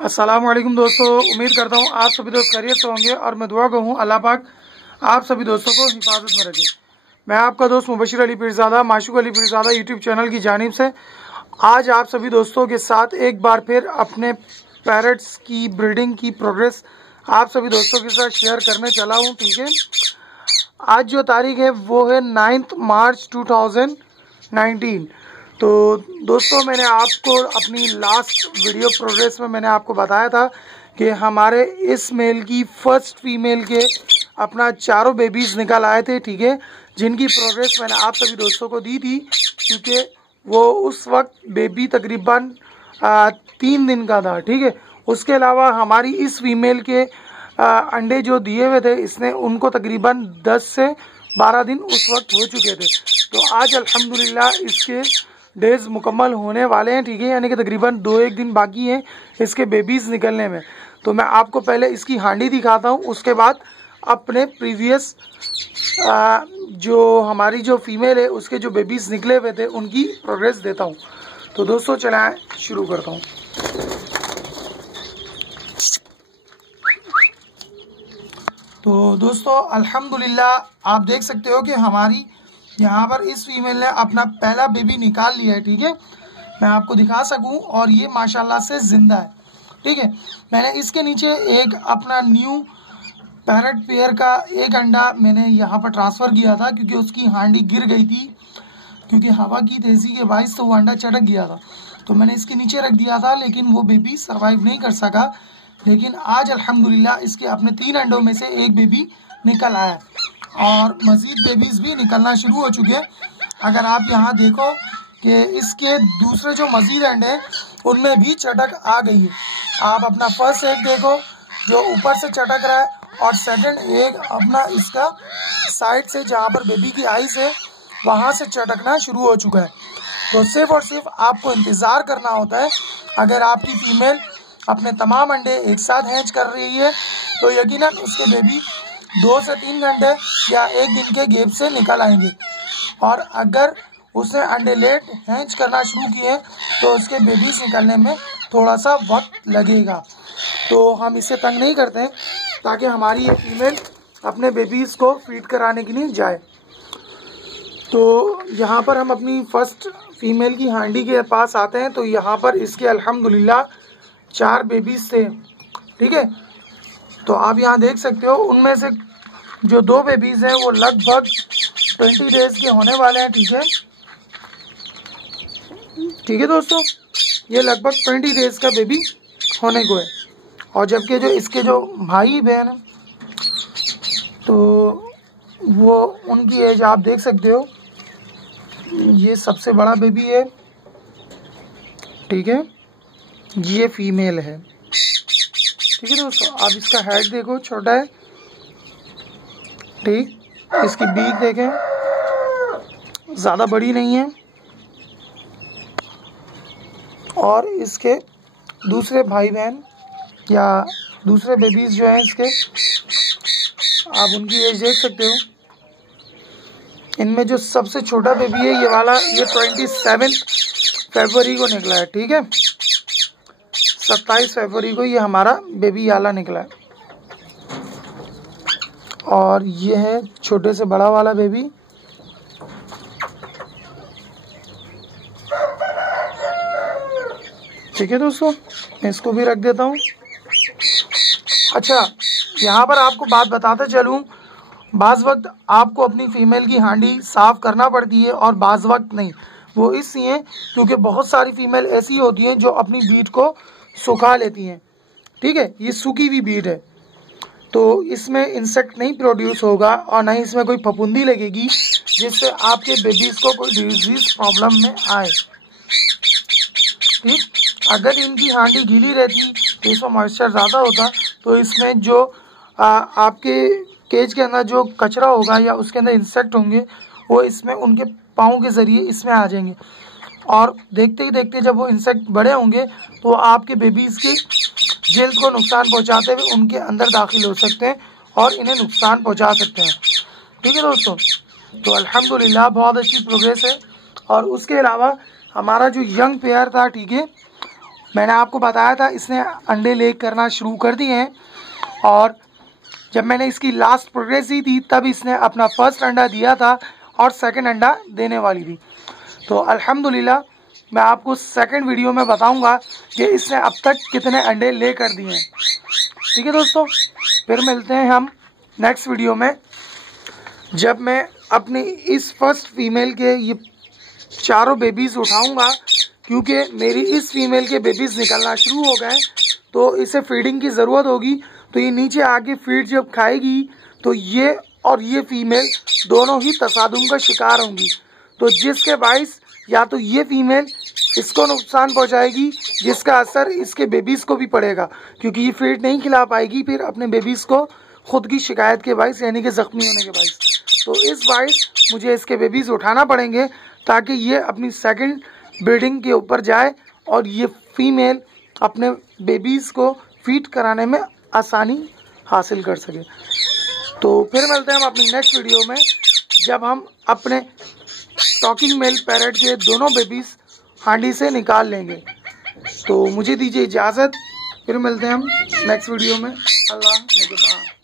अस्सलाम वालेकुम दोस्तों, उम्मीद करता हूँ आप सभी दोस्त खैरियत से होंगे और मैं दुआ कहूँ अल्लाह पाक आप सभी दोस्तों को हिफाजत में रखे। मैं आपका दोस्त मुबशिर अली पीरज़ादा माशूक अली पीरज़ादा यूट्यूब चैनल की जानिब से आज आप सभी दोस्तों के साथ एक बार फिर अपने पैरट्स की ब्रीडिंग की प्रोग्रेस आप सभी दोस्तों के साथ शेयर करने चला हूँ। ठीक है, आज जो तारीख है वो है 9 मार्च 2019। तो दोस्तों, मैंने आपको अपनी लास्ट वीडियो प्रोग्रेस में मैंने आपको बताया था कि हमारे इस मेल की फर्स्ट फीमेल के अपना चारों बेबीज़ निकल आए थे। ठीक है, जिनकी प्रोग्रेस मैंने आप सभी दोस्तों को दी थी, क्योंकि वो उस वक्त बेबी तकरीबन 3 दिन का था। ठीक है, उसके अलावा हमारी इस फीमेल के अंडे जो दिए हुए थे इसने उनको तकरीबन 10 से 12 दिन उस वक्त हो चुके थे। तो आज अल्हम्दुलिल्लाह इसके डेज मुकम्मल होने वाले हैं। ठीक है, यानी कि तकरीबन 2-1 दिन बाकी हैं इसके बेबीज़ निकलने में। तो मैं आपको पहले इसकी हांडी दिखाता हूँ, उसके बाद अपने प्रीवियस जो हमारी जो फीमेल है उसके जो बेबीज़ निकले हुए थे उनकी प्रोग्रेस देता हूँ। तो दोस्तों चलाएं, शुरू करता हूँ। तो दोस्तों अल्हम्दुलिल्लाह आप देख सकते हो कि हमारी यहाँ पर इस फीमेल ने अपना पहला बेबी निकाल लिया है। ठीक है, मैं आपको दिखा सकूं और ये माशाल्लाह से ज़िंदा है। ठीक है, मैंने इसके नीचे एक अपना न्यू पैरट पेयर का एक अंडा मैंने यहाँ पर ट्रांसफ़र किया था, क्योंकि उसकी हांडी गिर गई थी क्योंकि हवा की तेज़ी के बायस तो वो अंडा चटक गया था। तो मैंने इसके नीचे रख दिया था, लेकिन वो बेबी सर्वाइव नहीं कर सका। लेकिन आज अल्हम्दुलिल्लाह इसके अपने 3 अंडों में से एक बेबी निकल आया और मज़ीद बेबीज़ भी निकलना शुरू हो चुके हैं। अगर आप यहाँ देखो कि इसके दूसरे जो मज़ीद अंडे हैं उनमें भी चटक आ गई है। आप अपना फर्स्ट एग देखो जो ऊपर से चटक रहा है, और सेकंड एग अपना इसका साइड से जहाँ पर बेबी की आइज़ है वहाँ से चटकना शुरू हो चुका है। तो सिर्फ और सिर्फ आपको इंतज़ार करना होता है। अगर आपकी फीमेल अपने तमाम अंडे एक साथ हैच कर रही है तो यकीनन उसके बेबी 2 से 3 घंटे या 1 दिन के गैप से निकल आएंगे, और अगर उसने अंडे लेट हैच करना शुरू किए तो उसके बेबीज निकलने में थोड़ा सा वक्त लगेगा। तो हम इसे तंग नहीं करते हैं ताकि हमारी ये फीमेल अपने बेबीज़ को फीड कराने के लिए जाए। तो यहाँ पर हम अपनी फर्स्ट फीमेल की हांडी के पास आते हैं। तो यहाँ पर इसके अल्हम्दुलिल्लाह 4 बेबीज़ थे। ठीक है, तो आप यहाँ देख सकते हो उनमें से जो 2 बेबीज़ हैं वो लगभग 20 डेज़ के होने वाले हैं। ठीक है दोस्तों, ये लगभग 20 डेज़ का बेबी होने को है। और जबकि जो इसके जो भाई बहन हैं तो वो उनकी एज आप देख सकते हो, ये सबसे बड़ा बेबी है। ठीक है, ये फीमेल है। ठीक है दोस्तों, आप इसका हेड देखो, छोटा है। ठीक, इसकी बीक देखें, ज़्यादा बड़ी नहीं है। और इसके दूसरे भाई बहन या दूसरे बेबीज़ जो हैं इसके, आप उनकी एज देख सकते हो। इनमें जो सबसे छोटा बेबी है ये वाला, ये 27 फरवरी को निकला है। ठीक है, 27 फरवरी को ये हमारा बेबी आला निकला है। और ये है छोटे से बड़ा वाला बेबी। ठीक है दोस्तों, मैं इसको भी रख देता हूँ। अच्छा, यहाँ पर आपको बात बताते चलूँ, बाज़ वक्त आपको अपनी फ़ीमेल की हांडी साफ़ करना पड़ती है और बाज़ वक्त नहीं। वो इसलिए क्योंकि बहुत सारी फ़ीमेल ऐसी होती हैं जो अपनी बीट को सुखा लेती हैं। ठीक है, ये सूखी हुई बीट है तो इसमें इंसेक्ट नहीं प्रोड्यूस होगा और ना ही इसमें कोई फफूंदी लगेगी जिससे आपके बेबीज़ को कोई डिजीज़ प्रॉब्लम में आए। ठीक, अगर इनकी हांडी गीली रहती तो इसमें मॉइस्चर ज़्यादा होता, तो इसमें जो आपके केज के अंदर जो कचरा होगा या उसके अंदर इंसेक्ट होंगे वो इसमें उनके पाँव के ज़रिए इसमें आ जाएंगे, और देखते ही देखते जब वो इंसेक्ट बड़े होंगे तो आपके बेबीज़ की जल्द को नुकसान पहुंचाते हुए उनके अंदर दाखिल हो सकते हैं और इन्हें नुकसान पहुंचा सकते हैं। ठीक है दोस्तों, तो अल्हम्दुलिल्लाह बहुत अच्छी प्रोग्रेस है। और उसके अलावा हमारा जो यंग पेयर था, ठीक है, मैंने आपको बताया था इसने अंडे ले करना शुरू कर दिए हैं, और जब मैंने इसकी लास्ट प्रोग्रेस दी थी तब इसने अपना फर्स्ट अंडा दिया था और सेकंड अंडा देने वाली थी। तो अल्हम्दुलिल्लाह मैं आपको सेकंड वीडियो में बताऊंगा कि इसने अब तक कितने अंडे ले कर दिए हैं। ठीक है दोस्तों, फिर मिलते हैं हम नेक्स्ट वीडियो में, जब मैं अपनी इस फर्स्ट फीमेल के ये चारों बेबीज़ उठाऊंगा, क्योंकि मेरी इस फीमेल के बेबीज़ निकलना शुरू हो गए तो इसे फीडिंग की ज़रूरत होगी। तो ये नीचे आके फीड जब खाएगी तो ये और ये फीमेल दोनों ही तसादुम का शिकार होंगी, तो जिसके बाइस या तो ये फीमेल इसको नुकसान पहुंचाएगी, जिसका असर इसके बेबीज़ को भी पड़ेगा, क्योंकि ये फीड नहीं खिला पाएगी फिर अपने बेबीज़ को खुद की शिकायत के बाइस, यानी कि ज़ख्मी होने के बाइस। तो इस बाइस मुझे इसके बेबीज़ उठाना पड़ेंगे ताकि ये अपनी सेकंड ब्रीडिंग के ऊपर जाए और ये फीमेल अपने बेबीज़ को फीड कराने में आसानी हासिल कर सके। तो फिर मिलते हैं हम अपनी नेक्स्ट वीडियो में, जब हम अपने टॉकिंग मेल पैरट के दोनों बेबीज़ हांडी से निकाल लेंगे। तो मुझे दीजिए इजाज़त, फिर मिलते हैं हम नेक्स्ट वीडियो में। अल्लाह निगहबान।